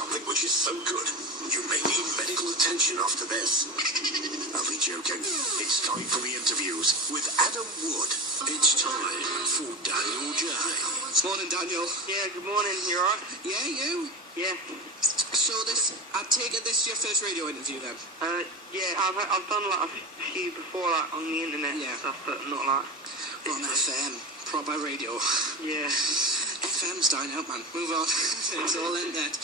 something which is so good, you may need medical attention after this. Only joking. It's time for the interviews with Adam Wood. It's time for Daniel J. Morning, Daniel. Yeah, good morning. You alright? Yeah, you? Yeah. So I take it this is your first radio interview then? Yeah, I've done like a few before, like on the internet and stuff, but not like on FM, proper radio. Yeah. FM's dying out, man. Move on. It's all in that.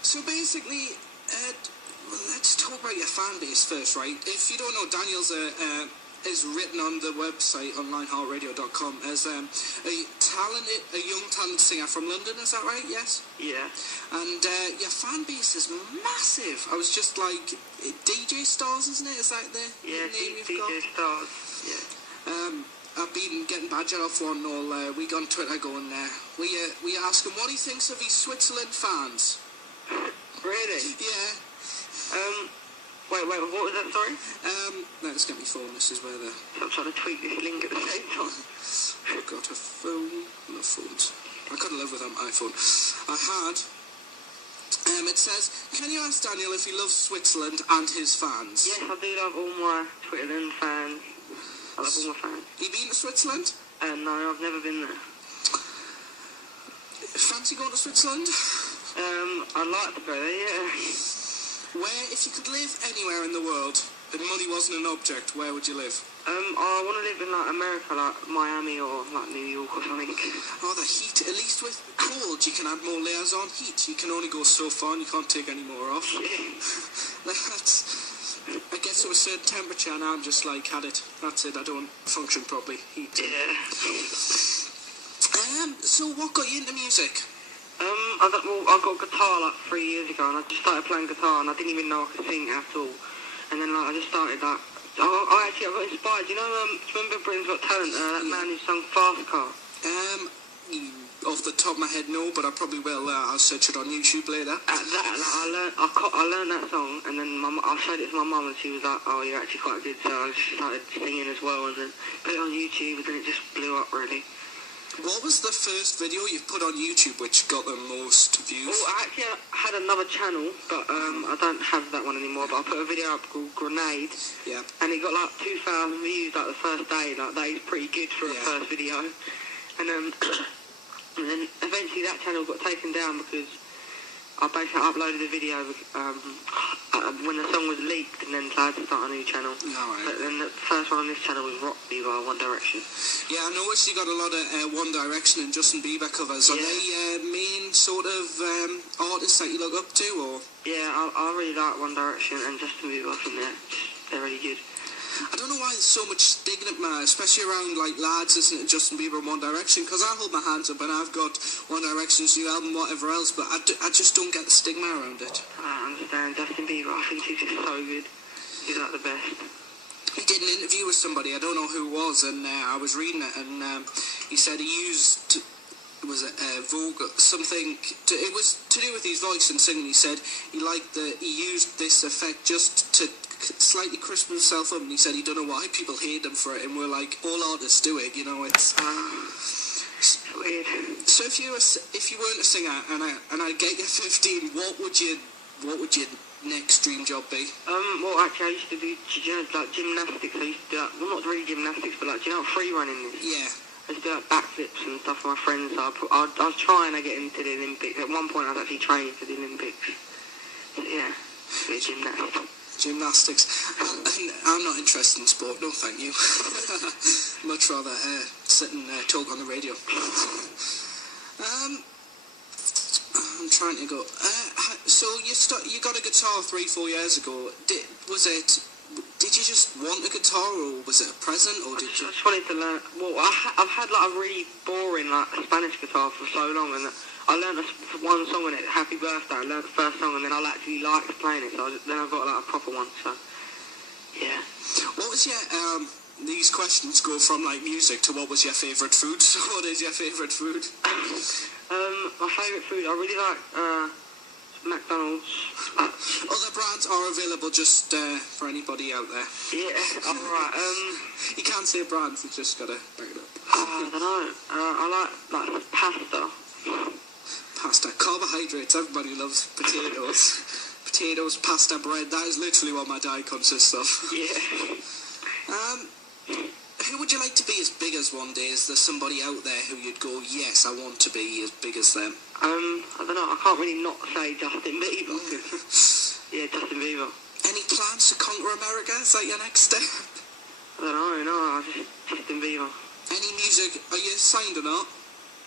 So basically, well, let's talk about your fan base first, right? If you don't know, Daniel's is written on the website onlineheartradio.com as a young talented singer from London. Is that right? Yes. Yeah. And your fan base is massive. I was just like, DJ Stars, isn't it? Is that the name you've got? DJ Stars. Yeah. I've been getting badgered off one all week on Twitter going, we ask him what he thinks of his Switzerland fans. Really? Yeah. Wait, what was that, sorry? Let's get me phone, this is where the... I'm trying to tweet this link at the same time. I've got a phone. No phones. I couldn't live without my iPhone. I had... it says, can you ask Daniel if he loves Switzerland and his fans? Yes, I do love all my Switzerland fans. I love all my fans. You been to Switzerland? No, I've never been there. Fancy going to Switzerland? I'd like to go there, yeah. Where, if you could live anywhere in the world, and money wasn't an object, where would you live? I want to live in, like, America, like Miami or, like, New York or something. Oh, the heat. At least with cold, you can add more layers on. Heat, you can only go so far and you can't take any more off. Yeah. I get to a certain temperature and I'm just like, had it. That's it, I don't function properly. Heat. Yeah. So what got you into music? I got a guitar like 3 years ago, and I just started playing guitar, and I didn't even know I could sing at all. And then like I just started like, I got inspired. You know, remember Britain's Got Talent? That man who sung Fast Car. Off the top of my head, no, but I probably will. I'll search it on YouTube later. At that, like, I learned that song, and then I showed it to my mum, and she was like, "Oh, you're actually quite good." So I just started singing as well, and then put it on YouTube, and then it just blew up really. What was the first video you put on YouTube which got the most views? Oh, I actually had another channel, but I don't have that one anymore, but I put a video up called Grenade, and it got like 2,000 views like the first day. Like, that is pretty good for a first video. And then eventually that channel got taken down because I basically uploaded a video when the song was leaked, and then I had to start a new channel. Right. But then the first one on this channel was Rock Me by One Direction. Yeah, I noticed you got a lot of One Direction and Justin Bieber covers. Are they main sort of artists that you look up to, or? Yeah, I really like One Direction and Justin Bieber. I think they're really good. I don't know why there's so much stigma, especially around like lads listening to Justin Bieber and One Direction, because I hold my hands up and I've got One Direction's new album, whatever else, but I just don't get the stigma around it. I understand. Justin Bieber, I think he's just so good. He's like the best. He did an interview with somebody, I don't know who it was, and I was reading it, and he said he used... was it vocal something it was to do with his voice and singing. He said he used this effect just to slightly crisp himself up, and he said he don't know why people hate him for it, and we're like, all artists do it, you know. It's weird. So if you weren't a singer and I get you 15, what would your next dream job be? Well, actually I used to do like gymnastics. I used to do well, not really gymnastics, but like, free running is. Yeah. I used to do like backflips and stuff with my friends. So I was trying to get into the Olympics. At one point I was actually training for the Olympics. So yeah, be a gymnast. Gymnastics. I'm not interested in sport, no thank you. Much rather sit and talk on the radio. I'm trying to go. So you got a guitar 3-4 years ago. Did you just want a guitar, or was it a present, or did you... I just wanted to learn... Well, I've had like a really boring like Spanish guitar for so long, and I learned one song on it, Happy Birthday. I learned the first song, and then I actually liked playing it, so then I got like a proper one, so... Yeah. What was your... these questions go from like music to what was your favourite food, so what is your favourite food? My favourite food, I really like... McDonald's. Other brands are available just for anybody out there. Yeah, alright. You can't say brands, you just gotta back it up. I don't know. I like pasta. Pasta. Carbohydrates. Everybody loves potatoes. Potatoes, pasta, bread. That is literally what my diet consists of. Yeah. Who would you like to be as big as one day? Is there somebody out there who you'd go, yes, I want to be as big as them? I don't know. I can't really not say Justin Bieber. Yeah, Justin Bieber. Any plans to conquer America? Is that your next step? I don't know. No, just Justin Bieber. Any music? Are you signed or not?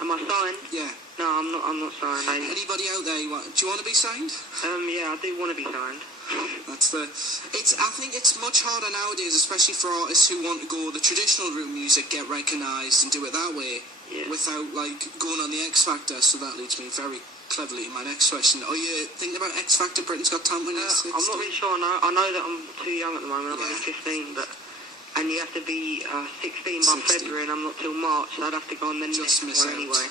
Am I signed? Yeah. No, I'm not signed. Anybody out there? Do you want to be signed? Yeah, I do want to be signed. I think it's much harder nowadays, especially for artists who want to go the traditional route music, get recognised and do it that way, without like going on the X Factor. So that leads me very cleverly to my next question. Are you thinking about X Factor, Britain's Got Talent when you're 16? I'm not really sure. I know that I'm too young at the moment. I'm only 15, and you have to be 16 by February, and I'm not till March, so I'd have to go on the next one anyway.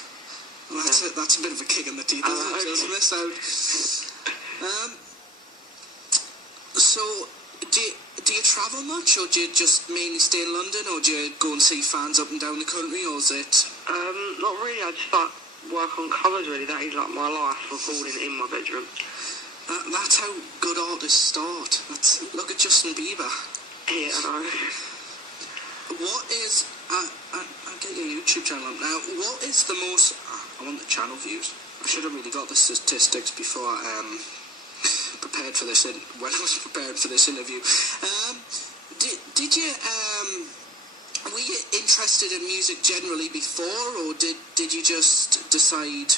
Well, that's a bit of a kick in the teeth, isn't it? Just miss out. So, do you travel much, or do you just mainly stay in London, or do you go and see fans up and down the country, or is it? Not really. I just like work on covers. Really, that is like my life, recording in my bedroom. That's how good artists start. Look at Justin Bieber. Yeah, I know. What is? I'll get your YouTube channel up now. What is the most? I want the channel views. I should have really got the statistics before prepared for this. When I was prepared for this interview, did you? Were you interested in music generally before, or did you just decide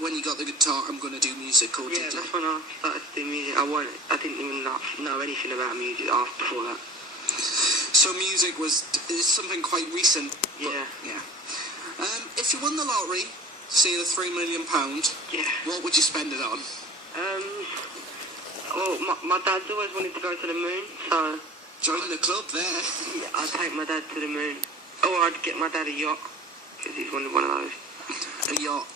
when you got the guitar, I'm going to do music? Or that's when I started to do music. I didn't even know anything about music before that. So music is something quite recent. Yeah. If you won the lottery, say the £3 million, what would you spend it on? Well, my dad's always wanted to go to the moon, so... Join the club there. Yeah, I'd take my dad to the moon. Or I'd get my dad a yacht, because he's wanted one of those. A yacht.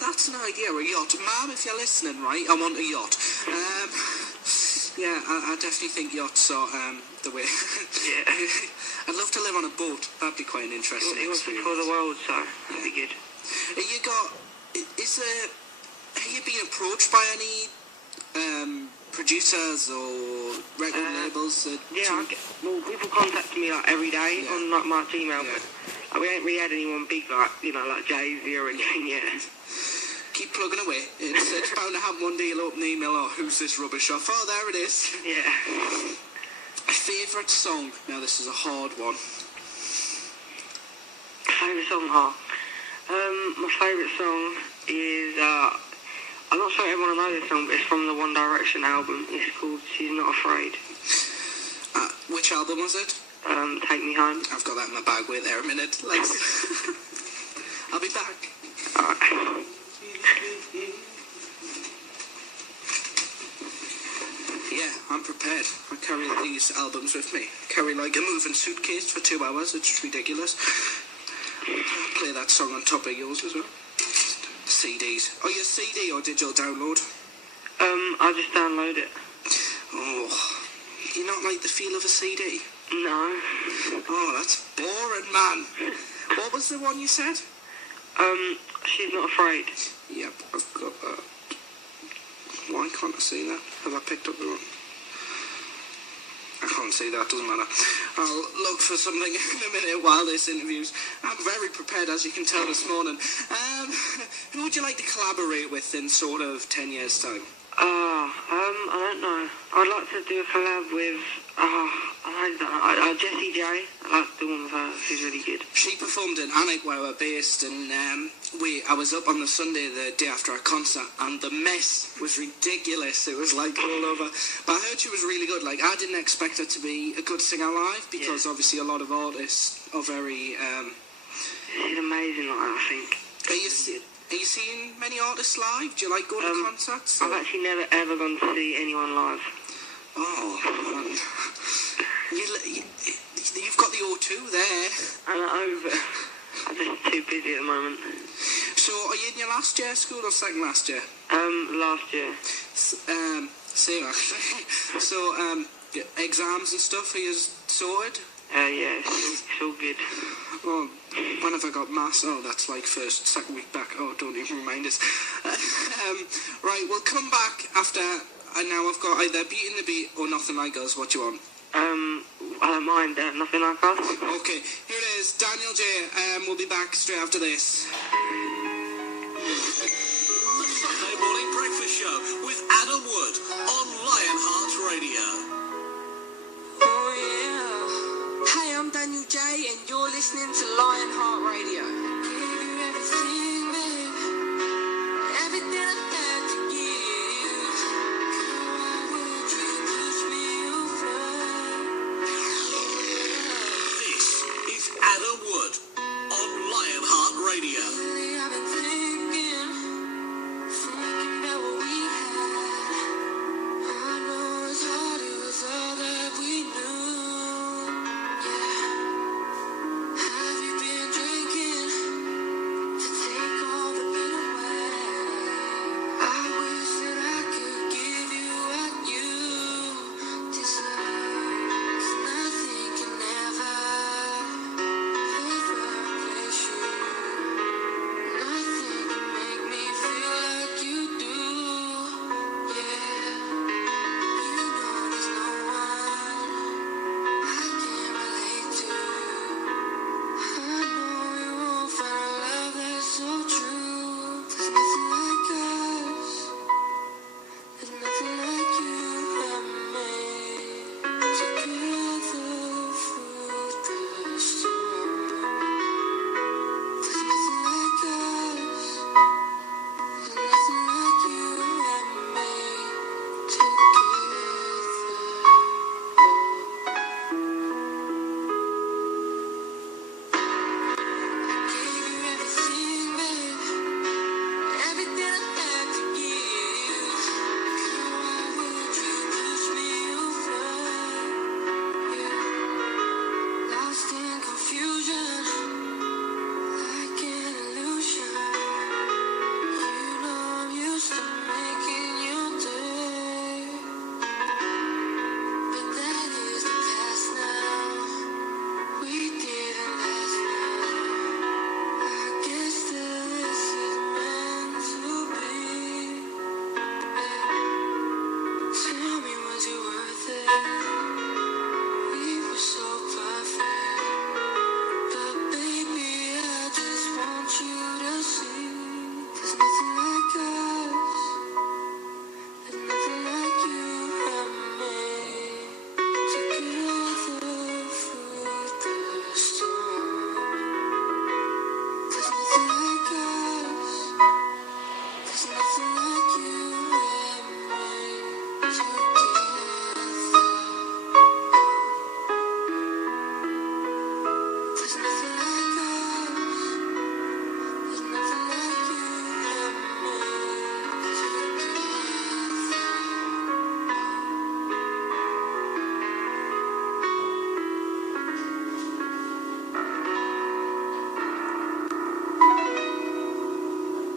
That's an idea, a yacht. Mum, if you're listening, right, I want a yacht. I definitely think yachts are the way. Yeah. I'd love to live on a boat. That'd be quite an interesting experience. He wants to tour the world, so that'd be good. Have you been approached by any producers or record labels? People contact me like every day on like my Gmail, but we ain't really had anyone big like Jay-Z or anything yet. Keep plugging away. It's bound to happen one day. You'll open the email. Oh, who's this rubbish off? Oh, there it is. Yeah. Favourite song? Now this is a hard one. Favourite song? My favourite song is I'm not sure everyone will know this song, but it's from the One Direction album. It's called She's Not Afraid. Which album was it? Take Me Home. I've got that in my bag. Wait there a minute. I'll be back. Alright. Yeah, I'm prepared. I carry these albums with me. Carry like a moving suitcase for 2 hours. It's ridiculous. I'll play that song on top of yours as well. CDs. Are you a CD or digital download? I just download it. Oh, do you not like the feel of a CD? No. Oh, that's boring, man. What was the one you said? She's Not Afraid. Yep, I've got that. Why can't I see that? Have I picked up the wrong? I can't see that, doesn't matter. I'll look for something in a minute while this interview's. I'm very prepared, as you can tell this morning. Who would you like to collaborate with in sort of 10 years' time? I don't know. I'd like to do a collab with, Jessie J. I'd like to do one with her. She's really good. She performed in Alnwick where we're based, and I was up on the Sunday, the day after our concert, and the mess was ridiculous. It was like all over. But I heard she was really good. Like, I didn't expect her to be a good singer live, because obviously a lot of artists are very... She's amazing, I think. Are you seeing many artists live? Do you like going to concerts? I've actually never ever gone to see anyone live. Oh, you've got the O2 there. I know, but I'm just too busy at the moment. So, are you in your last year of school or second last year? Last year. Same actually. So, exams and stuff, are you sorted? Yeah, it's all good. Oh, when have I got mass? Oh, that's like second week back. Oh, don't even remind us. Right, we'll come back after, and now I've got either Beating the Beat or Nothing Like Us. What do you want? I don't mind Nothing Like Us. Okay, here it is, Daniel J. We'll be back straight after this. The Sunday Morning Breakfast Show with Adam Wood on Lionheart Radio. Oh yeah. Hey, I'm Daniel J and you're listening to Lionheart Radio. Gave you everything, babe. Everything I had to give. Why would you push me away? This is Adam Wood on Lionheart Radio. Lately I've been thinking about what we had. I know it's hard, it was all that we knew. Yeah. Have you been drinking to take all the pain away? I wish that I could give you what you deserve. 'Cause nothing can ever replace you. Nothing can make me feel like you do. Yeah. You know there's no one I can relate to. I know you won't find a love that's so true. There's nothing like us. There's nothing like you and me. Together through the storm. There's nothing like us. There's nothing like you and me. Together. Gave you everything, babe. Everything I had to give. Why would you push me away? Yeah. Lost in confusion, like an illusion. You know I'm used to making your day, but that is the past now. We didn't last long. I guess that this is meant to be. Tell me, was you worth it? We were so perfect, but baby, I just want you to see. There's nothing like us. There's nothing like you and me. Together through the storm. There's nothing like us. There's nothing like you and me. Together. There's nothing like us. There's nothing like you and me.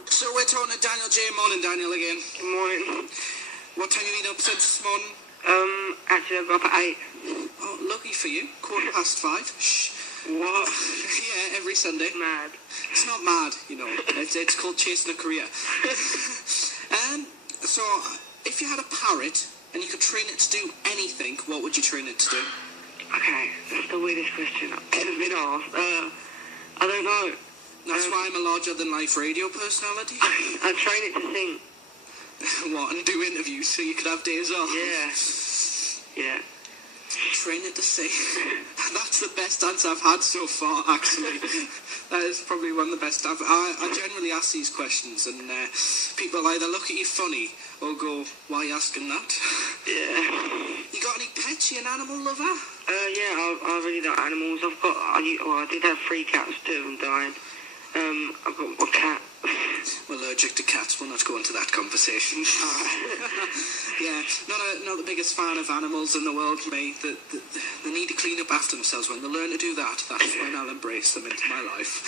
So we're talking to Daniel J. Morning, Daniel, again. Good morning. What time have you been up since this morning? Actually I got up at 8. Oh, lucky for you. 5:15. Shh. What? Yeah, every Sunday. Mad. It's not mad, you know. It's called chasing a career. So, if you had a parrot and you could train it to do anything, what would you train it to do? Okay, that's the weirdest question I've ever been asked. I don't know. That's why I'm a larger-than-life radio personality. I'd train it to sing. What, and do interviews so you could have days off? Yeah. Train it to sing. That's the best answer I've had so far, actually. That is probably one of the best. I generally ask these questions, and people either look at you funny or go, "Why are you asking that?" Yeah. You got any pets? You an animal lover? Yeah, I really like animals. I did have 3 cats, 2 of them died. I've got one cat. I'm allergic to cats. We'll not go into that conversation. Yeah, not the biggest fan of animals in the world, mate. They need to clean up after themselves. When they learn to do that, that's when I'll embrace them into my life.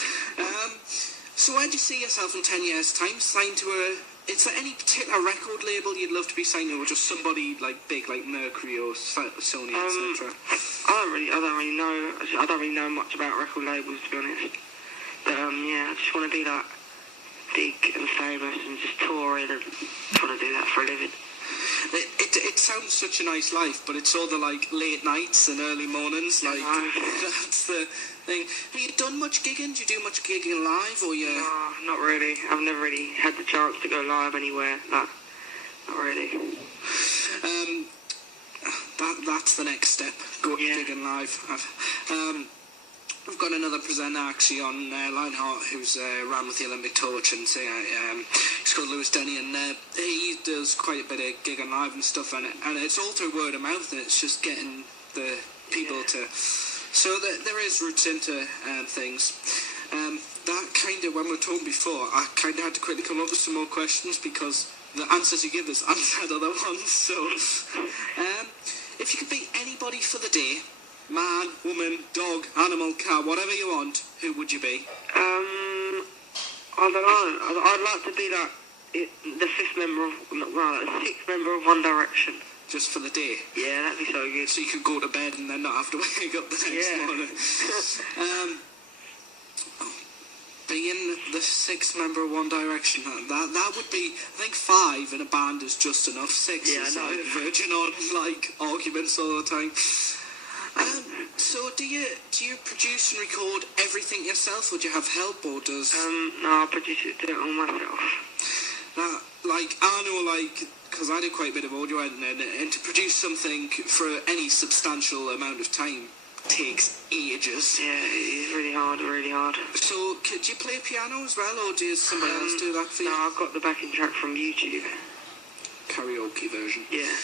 So where do you see yourself in 10 years' time? Signed to is there any particular record label you'd love to be signed to, or just somebody like big, like Mercury or Sony, etc.? I don't really know much about record labels, to be honest. But yeah, I just want to be like big and famous and just touring and trying to do that for a living. It sounds such a nice life, but it's all the like late nights and early mornings. Like that's the thing. Have you done much gigging? Do you do much gigging live, or yeah? No, not really. I've never really had the chance to go live anywhere. Like, not really. That's the next step. Go gigging live. We've got another presenter actually on Lionheart who's ran with the Olympic Torch and he's called Lewis Denny, and he does quite a bit of gigging live and stuff, and it's all through word of mouth, and it's just getting the people to. So there is roots into things. That kind of, when we were talking before, I kind of had to quickly come up with some more questions because the answers you give us answered other ones. So if you could be anybody for the day, man, woman, dog, animal, cat, whatever you want, who would you be? I don't know. I'd like to be like the sixth member of One Direction. Just for the day? Yeah, that'd be so good. So you could go to bed and then not have to wake up the next morning. Being the sixth member of One Direction, that would be, I think 5 in a band is just enough. 6 is like verging on like arguments all the time. So do you produce and record everything yourself, or do you have help, or does... No, I produce it all myself. I know, because I do quite a bit of audio editing, and to produce something for any substantial amount of time takes ages. Yeah, it's really hard. So, do you play piano as well, or does somebody else do that for you? No, I've got the backing track from YouTube. Karaoke version. Yeah.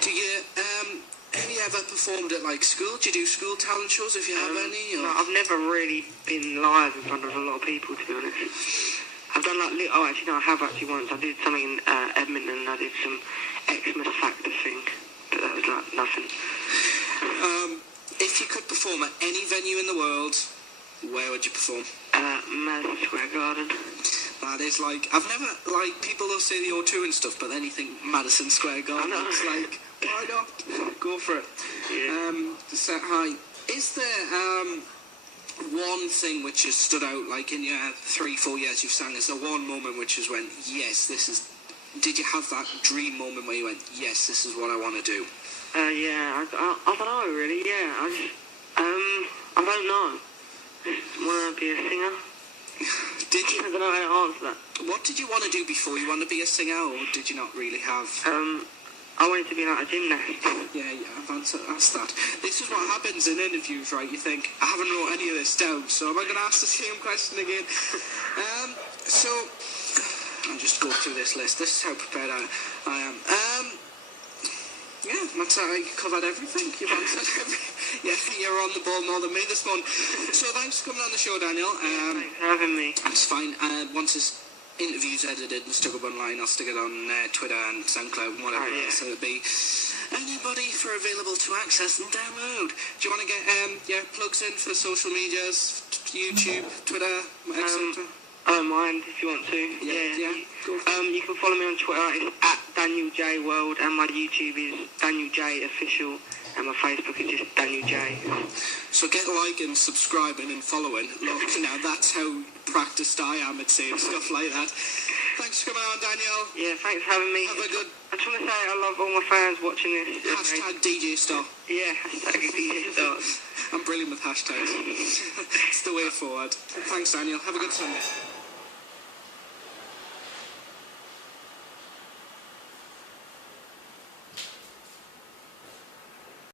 Do you, have you ever performed at, school? Do you do school talent shows, if you have any? Or? No, I've never really been live in front of a lot of people, to be honest. I've done, I have actually once. I did something in Edmonton, I did some Xmas Factor thing, but that was, nothing. If you could perform at any venue in the world, where would you perform? Madison Square Garden. That is I've never, people will say the O2 and stuff, but then you think Madison Square Garden. It's why not? Go for it. Yeah. Set high. Is there, one thing which has stood out, in your 3-4 years you've sang, is there one moment which has went, yes, this is... Did you have that dream moment where you went, yes, this is what I want to do? Yeah, I don't know, really, yeah. I don't know. I want to be a singer. Did you? I don't know how to answer that. What did you want to do before? You want to be a singer, or did you not really have... I wanted to be a gymnast. Yeah, I've asked that. This is what happens in interviews, right? You think, I haven't wrote any of this down, so am I going to ask the same question again? So, I'll just go through this list. This is how prepared I am. Yeah, that's how you covered everything. You've answered everything. Yeah, you're on the ball more than me this morning. So thanks for coming on the show, Daniel. Thanks for having me. That's fine. Once this interview's edited and stuck up online, I'll stick it on Twitter and SoundCloud and whatever else it'll be. Anybody for available to access and download. Do you want to get plugs in for social medias, YouTube, Twitter, etc.? I don't mind if you want to. Yeah. You can follow me on Twitter. It's at Daniel J World, and my YouTube is Daniel J Official, and my Facebook is just Daniel J. So get liking, subscribing, and following. Look, now that's how practiced I am at saying stuff like that. Thanks for coming on, Daniel. Yeah, thanks for having me. Have a good... I just want to say I love all my fans watching this. Hashtag DJ Star. Yeah, hashtag DJ Star. I'm brilliant with hashtags. It's the way forward. Thanks, Daniel. Have a good Sunday.